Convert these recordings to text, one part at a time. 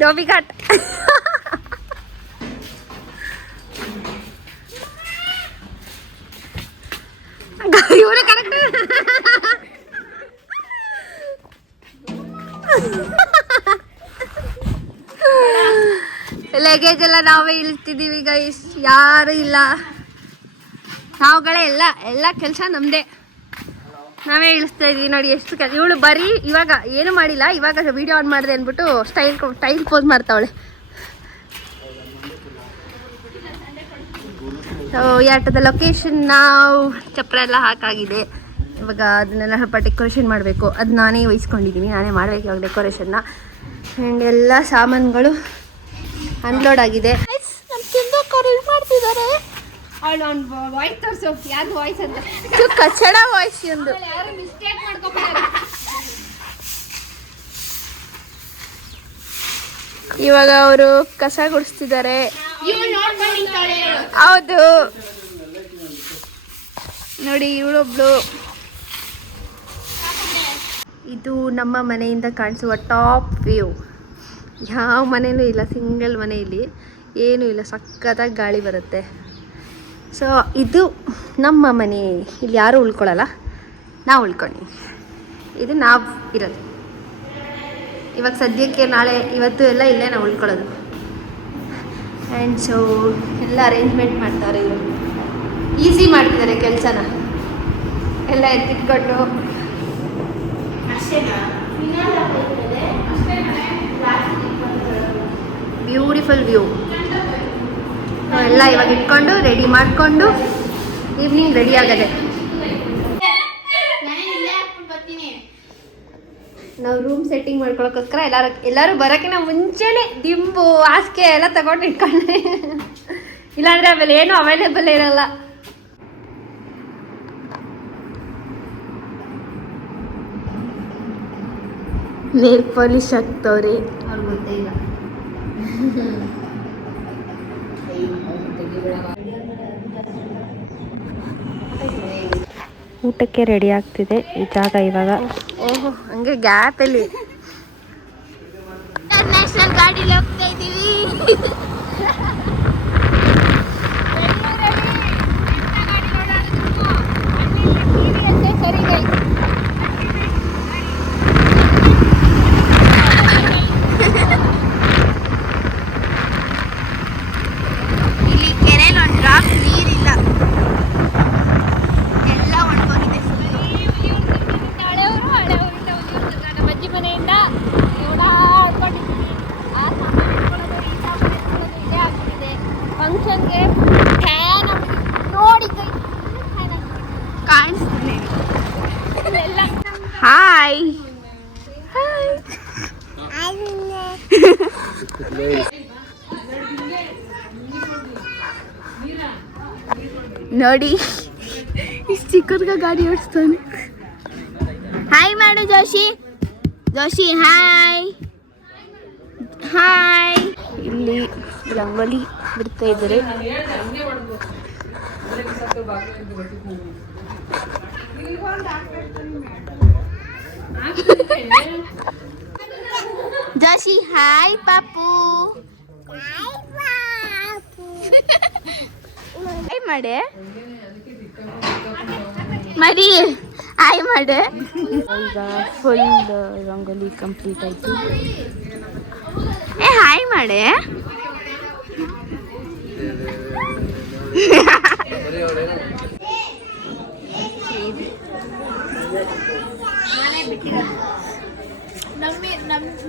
ಧೋಬಿ ಘಾಟ್ ಇವನು correct luggage ಎಲ್ಲ ನಾವೇ ಇಳಿಸ್ತಿದ್ದೀವಿ ಗೈಸ್, ಯಾರು ಇಲ್ಲ. ನಾವುಗಳೇ ಎಲ್ಲ ಕೆಲಸ ನಮ್ಮದೇ, ನಾವೇ ಇಳಿಸ್ತಾ ಇದೀವಿ. ನೋಡಿ ಎಷ್ಟು ಕೆಲಸ. ಇವಳು ಬರೀ ಇವಾಗ ಏನು ಮಾಡಿಲ್ಲ, ಇವಾಗ ವಿಡಿಯೋ ಆನ್ ಮಾಡಿದೆ ಅಂದ್ಬಿಟ್ಟು ಸ್ಟೈಲ್ ಪೋಸ್ ಮಾಡ್ತಾವಳೆ. ಸೊ ಯಾಟದ ಲೊಕೇಶನ್ ನಾವು ಚಪ್ರ ಎಲ್ಲ ಹಾಕಾಗಿದೆ. ಇವಾಗ ಅದನ್ನೆಲ್ಲ ಸ್ವಲ್ಪ ಡೆಕೋರೇಷನ್ ಮಾಡಬೇಕು. ಅದು ನಾನೇ ವಹಿಸ್ಕೊಂಡಿದ್ದೀನಿ, ನಾನೇ ಮಾಡಬೇಕು ಇವಾಗ ಡೆಕೋರೇಷನ್ನ. ಆ್ಯಂಡ್ ಎಲ್ಲ ಸಾಮಾನುಗಳು ಅನ್ಲೋಡ್ ಆಗಿದೆ. ಮಾಡ್ತಿದ್ದಾರೆ. ಅವಳು ಒಂದು ವಾಯ್ಸ್ ತೋರಿಸು, ಯಾರು ವಾಯ್ಸ್ ಅಂತ. ಕಚ್ಚಡ ವಾಯ್ಸ್ ಒಂದು. ಇವಾಗ ಅವರು ಕಸ ಗುಡಿಸ್ತಿದ್ದಾರೆ. ಹೌದು ನೋಡಿ, ಇವಳೊಬ್ಳು. ಇದು ನಮ್ಮ ಮನೆಯಿಂದ ಕಾಣಿಸುವ ಟಾಪ್ ವ್ಯೂ. ಯಾವ ಮನೆಯೂ ಇಲ್ಲ, ಸಿಂಗಲ್ ಮನೆಯಲ್ಲಿ ಏನೂ ಇಲ್ಲ, ಸಖತ್ತಾಗಿ ಗಾಳಿ ಬರುತ್ತೆ. ಸೊ ಇದು ನಮ್ಮ ಮನೆ. ಇಲ್ಲಿ ಯಾರೂ ಉಳ್ಕೊಳ್ಳಲ್ಲ, ನಾವು ಉಳ್ಕೊಂಡು. ಇದು ನಾವು ಇರೋದು ಇವಾಗ ಸದ್ಯಕ್ಕೆ. ನಾಳೆ ಇವತ್ತು ಎಲ್ಲ ಇಲ್ಲೇ ನಾವು ಉಳ್ಕೊಳ್ಳೋದು. ಆ್ಯಂಡ್ ಸೊ ಎಲ್ಲ ಅರೇಂಜ್ಮೆಂಟ್ ಮಾಡ್ತಾರೆ ಇವರು. ಈಸಿ ಮಾಡ್ತಿದ್ದಾರೆ ಕೆಲಸನ ಎಲ್ಲ ಎತ್ತಿಟ್ಕೊಂಡು. ಬ್ಯೂಟಿಫುಲ್ ವ್ಯೂ ಎಲ್ಲ ಇವಾಗ ಇಟ್ಕೊಂಡು ರೆಡಿ ಮಾಡಿಕೊಂಡು ಈವ್ನಿಂಗ್ ರೆಡಿ ಆಗದೆ. ನಾವು ರೂಮ್ ಸೆಟ್ಟಿಂಗ್ ಮಾಡ್ಕೊಳಕ್ಕೋಸ್ಕರ ಎಲ್ಲರೂ ಬರೋಕ್ಕಿಂತ ಮುಂಚೆನೇ ದಿಂಬು ಹಾಸಿಗೆ ಎಲ್ಲ ತಗೊಂಡು ಇಟ್ಕೊಂಡೆ. ಇಲ್ಲಾಂದರೆ ಆಮೇಲೆ ಏನೂ ಅವೈಲೇಬಲ್ ಇರಲ್ಲ. ನೇಲ್ ಪಾಲಿಶ್ ಹಾಕ್ತವ್ರಿ, ಅವ್ರಿಗೆ ಗೊತ್ತೇ ಇಲ್ಲ. ಊಟಕ್ಕೆ ರೆಡಿ ಆಗ್ತಿದೆ ಈ ಜಾಗ ಇವಾಗ. ಓಹೋ, ಹಂಗೆ ಗ್ಯಾಪಲ್ಲಿ ಇಂಟರ್ನ್ಯಾಷನಲ್ ಗಾಡಿಲಿ ಹೋಗ್ತಾ ಇದ್ದೀವಿ. ಇಲ್ಲಿ ಕೆರೆಯಲ್ಲಿ ಒಂದು ಡ್ರಾಪ್ ನೀರಿಲ್ಲ, ಎಲ್ಲ ಒಣಗೋಗಿದೆ. ಬಜ್ಜಿ ಮನೆಯಿಂದ ಇದೇ ಆಗ್ಬಿಟ್ಟಿದೆ. ಫಂಕ್ಷನ್ಗೆ ಫ್ಯಾನ್ ನೋಡಿ ಕಾಣಿಸ್ತಿದೆ. ಹಾಯ್ ನೋಡಿ, ಇಷ್ಟು ಚಿಕ್ಕದ್ಗ ಗಾಡಿ ಓಡಿಸ್ತಾನೆ. ಹಾಯ್ ಮಾಡು ಜೋಶಿ. Joshi hi hi. ಇಲ್ಲಿ ರಂಗೋಲಿ ಬಿಡ್ತಾ ಇದ್ದಾರೆ. ಜೋಶಿ ಹಾಯ್ ಪಾಪು. ಹಾಯ್ ಮಾಡೆ ಮರಿ, ಹಾಯ್ ಮಾಡೆ. ಈಗ ಫುಲ್ ರಂಗೋಲಿ ಕಂಪ್ಲೀಟ್ ಆಯ್ತು. ಹಾಯ್ ಮಾಡೆ.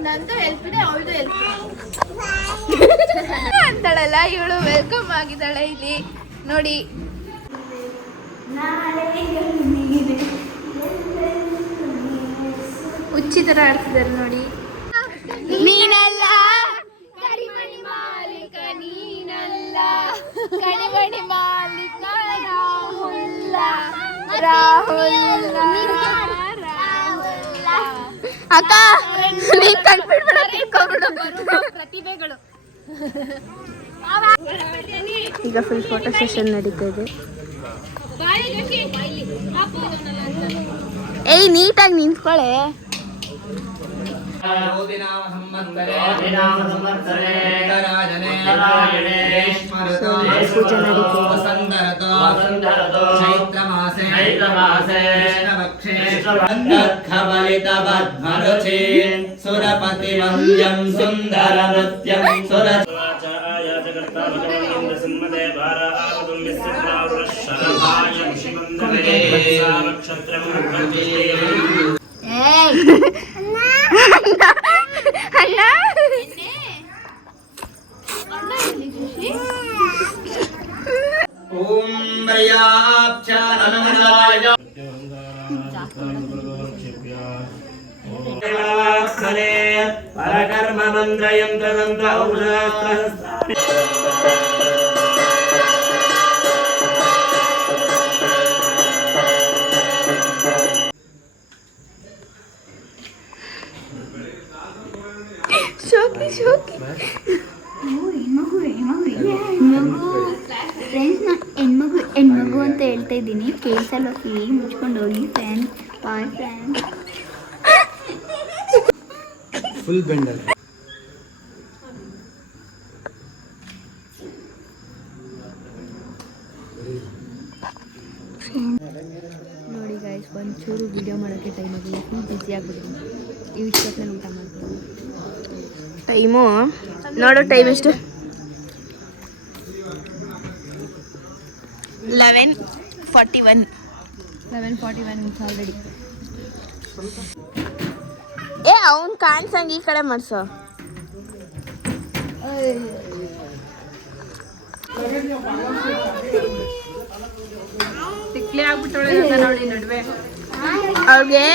ನಂದು ಹೆಲ್ಪ್ ಇದೆ, ಅವಳದು ಹೆಲ್ಪ್ ಅಂತಾಳಲ್ಲ ಇವಳು. ವೆಲ್ಕಮ್ ಆಗಿದ್ದಾಳೆ ಇಲ್ಲಿ ನೋಡಿ. ಹುಚ್ಚಿ ಥರ ಆಡ್ತಿದ್ದಾರೆ ನೋಡಿ. ನೀನಲ್ಲ ಕರಿಮಣಿ ಮಾಲೀಕ, ನೀನಲ್ಲ ಕರಿಮಣಿ ಮಾಲೀಕ, ರಾಹುಲ್ಲ ರಾಹುಲ್ಲ ರಾಹುಲ್ಲ. ಅಕ್ಕ ನೀನ್ ಕಣ್ಬಿಡ್ಬೇಡ, ತಿಳ್ಕೊಬಿಡು. ಈಗ ಫುಲ್ ಫೋಟೋ ಸೆಷನ್ ನಡೀತಾ ಇದೆ. ಏಯ್ ನೀಟಾಗಿ ನಿಂತ್ಕೊಳ್ಳೆ. ಪೂಜೆ ಸುರಪತಿ ವಂದ್ಯಂ ಸುಂದರ ನೃತ್ಯಂ ಸುರ ಓಂ ಬ್ರಹ್ಯಾಕ್ಷಾನನಮನಾಯ ಪರಕರ್ಮ ಮಂತ್ರ ಯಂತ್ರ ಶೋಕಿ ಹೆಣ್ಮಗು ಅಂತ ಹೇಳ್ತಾ ಇದ್ದೀನಿ, ಕೇಳ್ಸಲ್ಲ. ಮುಚ್ಕೊಂಡು ಹೋಗಿ ಫ್ಯಾನ್ ಫುಲ್ ಬೆಂಡಲ್. ನೋಡಿ ಗೈಸ್, ಒಂಚೂರು ವಿಡಿಯೋ ಮಾಡೋಕ್ಕೆ ಟೈಮ್ ಆಗಿಲ್ಲ, ಫುಲ್ ಬ್ಯುಸಿ ಆಗ್ಬಿಡ್ತೀನಿ. ಇಷ್ಟೊತ್ತಿನಲ್ಲಿ ಊಟ ಮಾಡ್ತೀನಿ. ಟೈಮು ನೋಡು, ಟೈಮ್ ಎಷ್ಟು? 11:41 ಆಲ್ರೆಡಿ. ಅವ್ನು ಕಾಣಿಸಂಗೆ ಈ ಕಡೆ ಮಾಡ್ಸೋ. ತಿಕ್ಲಿ ಆಗ್ಬಿಟ್ಟೋಳೆ ನೋಡಿ ನಡುವೆ ಅವ್ರಿಗೆ.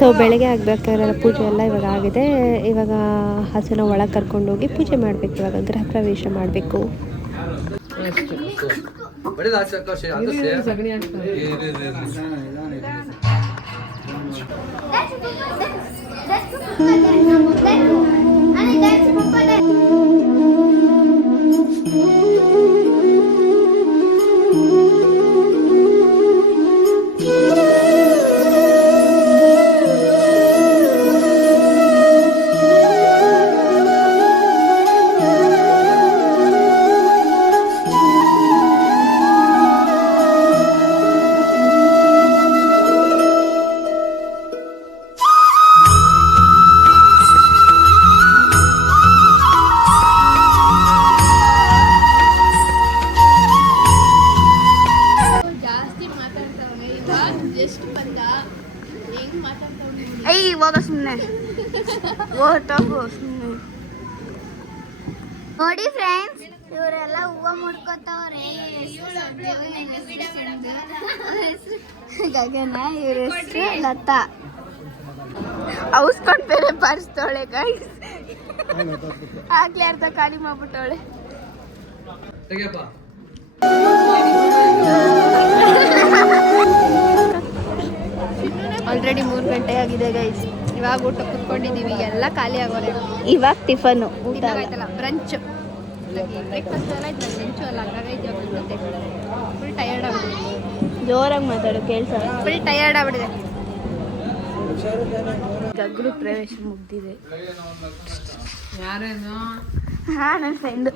ಸೊ ಬೆಳಗ್ಗೆ ಆಗಬೇಕಾಗಿರೋ ಪೂಜೆ ಎಲ್ಲ ಇವಾಗ ಆಗಿದೆ. ಇವಾಗ ಹಸುನ ಒಳಗೆ ಕರ್ಕೊಂಡೋಗಿ ಪೂಜೆ ಮಾಡಬೇಕು. ಇವಾಗ ಗೃಹ ಪ್ರವೇಶ ಮಾಡಬೇಕು. ನೋಡಿ ಫ್ರೆಂಡ್ಸ್, ಇವರೆಲ್ಲ ಹೂವು ಮುಡ್ಕೋತವ್ರೆ. ಗಗನ, ಇವ್ರ ಹೆಸರು ಲತಾ. ಔಸ್ಕೊಂಡ್ ಬೇರೆ ಬರ್ಸ್ತವಳೆ ಗೈಸ್. ಆಗ್ಲೇ ಅರ್ಧ ಖಾಲಿ ಮಾಡ್ಬಿಟ್ಟವಳೆ. ಆಲ್ರೆಡಿ 3 ಗಂಟೆ ಆಗಿದೆ ಗೈಸ್. ಇವಾಗ ಊಟ ಕುತ್ಕೊಂಡಿದ್ದೀವಿ, ಎಲ್ಲ ಖಾಲಿ ಆಗೋರೆ. ಇವಾಗ ಟಿಫನ್ ಊಟ ಆಯ್ತಲ್ಲ, ಬ್ರಂಚ್. ಬ್ರೇಕ್ಫಾಸ್ಟ್ ಎಲ್ಲ ಆಯ್ತು, ಲಂಚು ಎಲ್ಲ ಹಂಗಾಗೈತೆ. ಫುಲ್ ಟಯರ್ಡ್ ಆಗ್ಬಿಟ್ಟಿದೆ. ಜೋರಾಗಿ ಮಾತಾಡು, ಕೇಳ್ಸ. ಫುಲ್ ಟಯರ್ಡ್ ಆಗ್ಬಿಟ್ಟಿದೆ. ಗೃಹ ಪ್ರವೇಶ ಮುಗ್ದಿದೆ. ಯಾರೇನು? ನನ್ನ ಫ್ರೆಂಡ್.